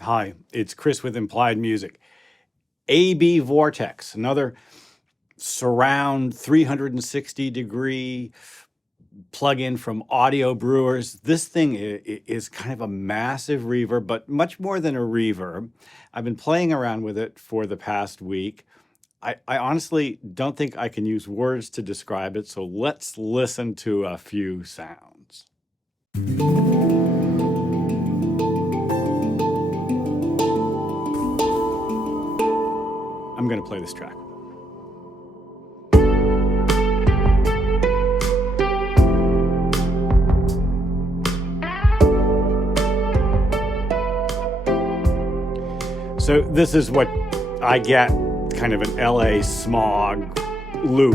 Hi, it's Chris with Implied Music. AB Vortex, another surround 360-degree plugin from AudioBrewers. This thing is kind of a massive reverb, but much more than a reverb. I've been playing around with it for the past week. I honestly don't think I can use words to describe it, so let's listen to a few sounds. I'm going to play this track. So this is what I get, kind of an LA smog loop,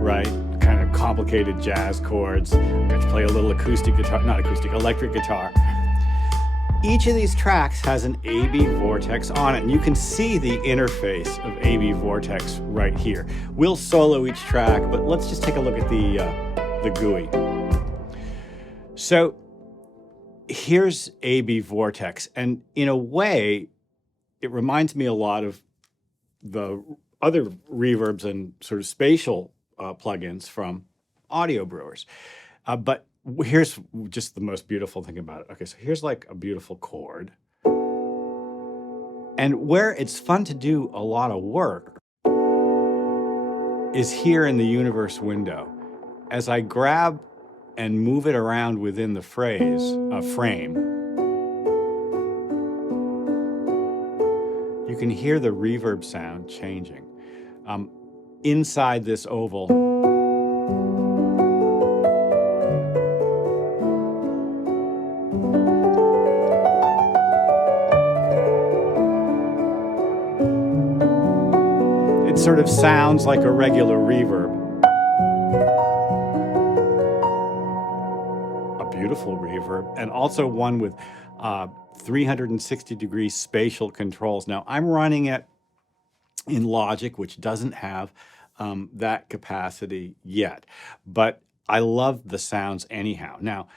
right? Kind of complicated jazz chords. I got to play a little acoustic guitar, not acoustic, electric guitar. Each of these tracks has an AB Vortex on it, and you can see the interface of AB Vortex right here. We'll solo each track, but let's just take a look at the GUI. So here's AB Vortex, and in a way, it reminds me a lot of the other reverbs and sort of spatial plugins from AudioBrewers. But here's just the most beautiful thing about it. Okay, so here's like a beautiful chord. And where it's fun to do a lot of work is here in the universe window. As I grab and move it around within the frame, you can hear the reverb sound changing. Inside this oval, it sort of sounds like a regular reverb. A beautiful reverb, and also one with 360-degree spatial controls. Now, I'm running it in Logic, which doesn't have that capacity yet, but I love the sounds anyhow. Now,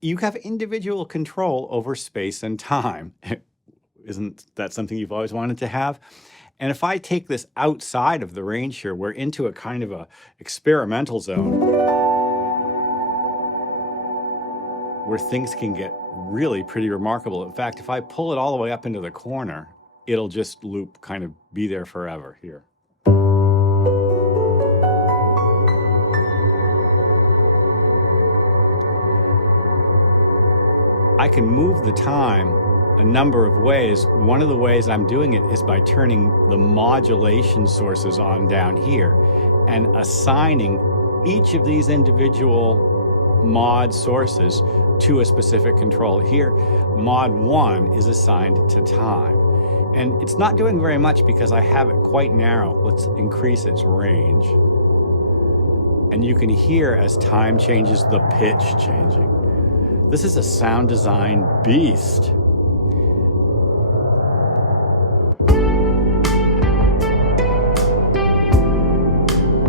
you have individual control over space and time. Isn't that something you've always wanted to have? And if I take this outside of the range here, we're into a kind of a experimental zone where things can get really pretty remarkable. In fact, if I pull it all the way up into the corner, it'll just loop, kind of be there forever here. I can move the time a number of ways. One of the ways I'm doing it is by turning the modulation sources on down here and assigning each of these individual mod sources to a specific control. Here, mod 1 is assigned to time. And it's not doing very much because I have it quite narrow. Let's increase its range. And you can hear as time changes, the pitch changing. This is a sound design beast.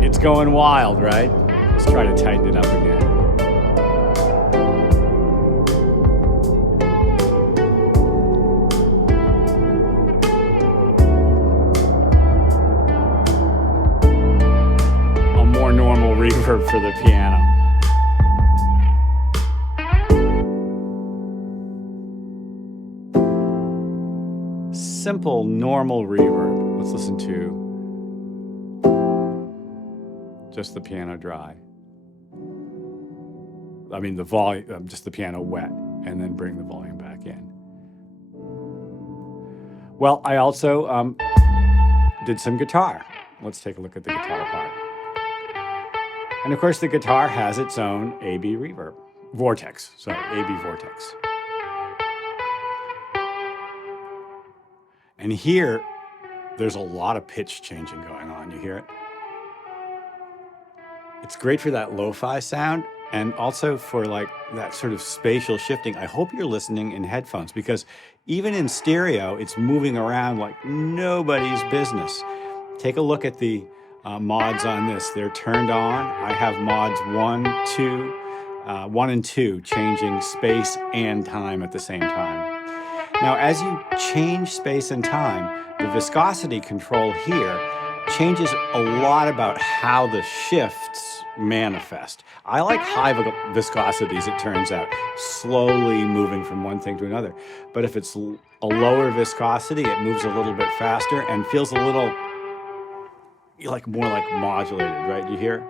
It's going wild, right? Let's try to tighten it up again. A more normal reverb for the piano. Simple, normal reverb. Let's listen to just the piano dry. I mean the volume, just the piano wet, and then bring the volume back in. Well, I also did some guitar. Let's take a look at the guitar part. And of course the guitar has its own AB reverb. Vortex, sorry, AB Vortex. And here, there's a lot of pitch changing going on. You hear it? It's great for that lo-fi sound and also for like that sort of spatial shifting. I hope you're listening in headphones because even in stereo, it's moving around like nobody's business. Take a look at the mods on this. They're turned on. I have mods 1 and 2 changing space and time at the same time. Now, as you change space and time, the viscosity control here changes a lot about how the shifts manifest. I like high viscosities, it turns out, slowly moving from one thing to another. But if it's a lower viscosity, it moves a little bit faster and feels a little more like modulated, right? You hear?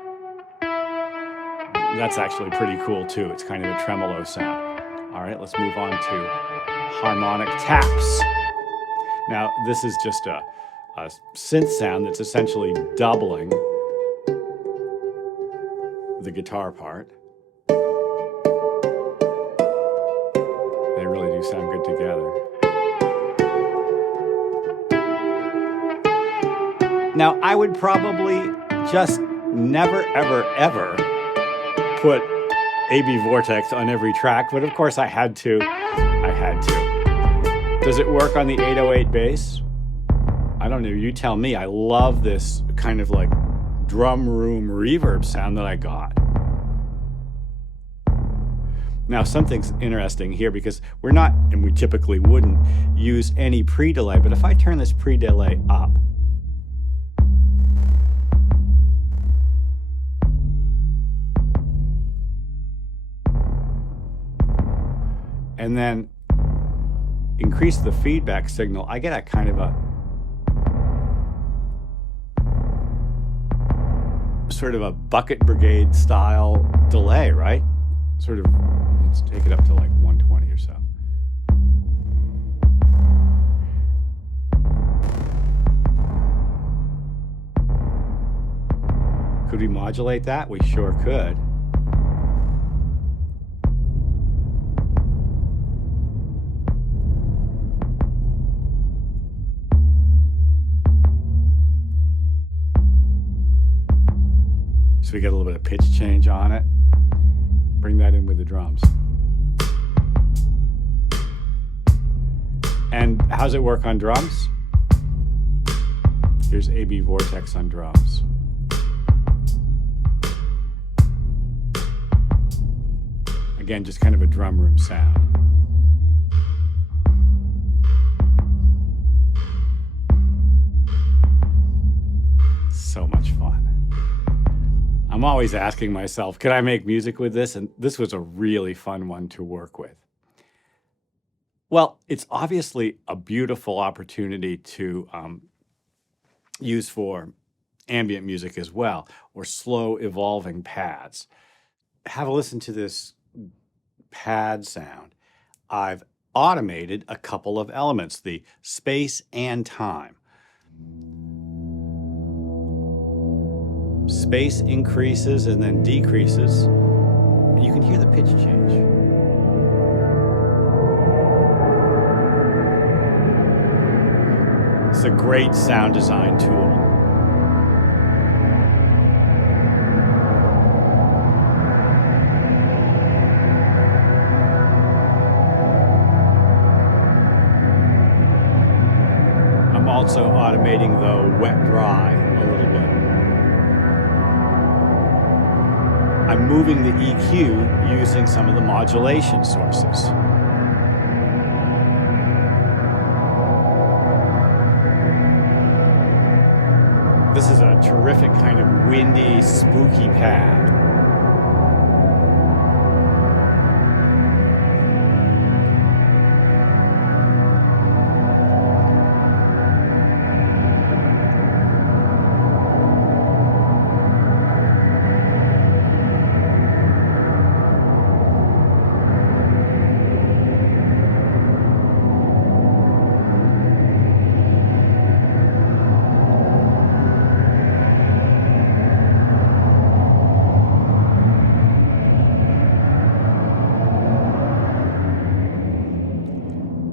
That's actually pretty cool too. It's kind of a tremolo sound. All right, let's move on to harmonic taps. Now, this is just a synth sound that's essentially doubling the guitar part. They really do sound good together. Now, I would probably just never, ever, ever put AB Vortex on every track, but of course I had to. Does it work on the 808 bass? I don't know, you tell me. I love this kind of like drum room reverb sound that I got. Now, something's interesting here because we're not, and we typically wouldn't, use any pre-delay, but if I turn this pre-delay up, and then increase the feedback signal, I get a kind of a sort of a bucket brigade style delay, right? Sort of, let's take it up to like 120 or so. Could we modulate that? We sure could. So we get a little bit of pitch change on it. Bring that in with the drums. And how's it work on drums? Here's AB Vortex on drums. Again, just kind of a drum room sound. So much fun. I'm always asking myself, could I make music with this? And this was a really fun one to work with. Well, it's obviously a beautiful opportunity to use for ambient music as well, or slow evolving pads. Have a listen to this pad sound. I've automated a couple of elements, the space and time. Space increases and then decreases. You can hear the pitch change. It's a great sound design tool. I'm also automating the wet-dry a little bit. I'm moving the EQ using some of the modulation sources. This is a terrific kind of windy, spooky pad.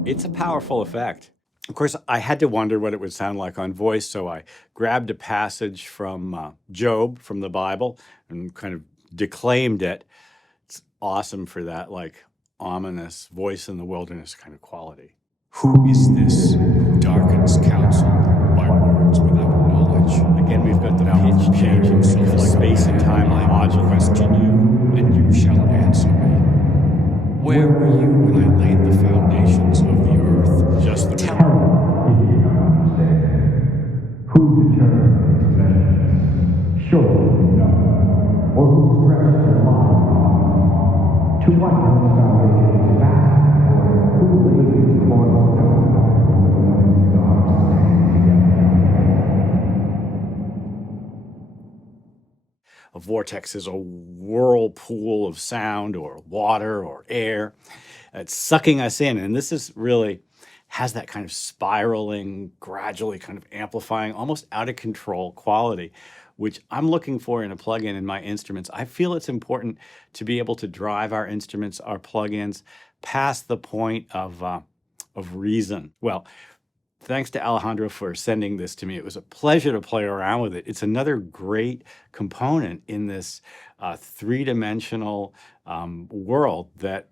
It's a powerful effect. Of course, I had to wonder what it would sound like on voice, so I grabbed a passage from Job, from the Bible, and kind of declaimed it. It's awesome for that, like, ominous voice in the wilderness kind of quality. Who is this who darkens counsel by words without knowledge? Again, we've got the pitch changing, so like space and time modulation. Question you, and you shall answer me. Where were you when I laid the foundations of the earth, vortex is a whirlpool of sound or water or air. It's sucking us in. And this is really has that kind of spiraling, gradually kind of amplifying, almost out of control quality, which I'm looking for in a plugin in my instruments. I feel it's important to be able to drive our instruments, our plugins, past the point of reason. Well, thanks to Alejandro for sending this to me. It was a pleasure to play around with it. It's another great component in this three-dimensional world that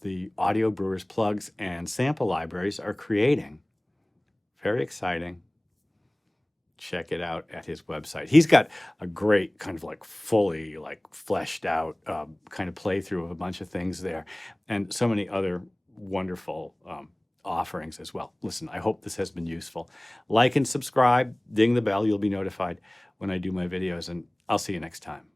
the AudioBrewers plugs and sample libraries are creating. Very exciting. Check it out at his website. He's got a great kind of like fully like fleshed out kind of playthrough of a bunch of things there, and so many other wonderful offerings as well. Listen, I hope this has been useful. Like and subscribe, ding the bell, you'll be notified when I do my videos, and I'll see you next time.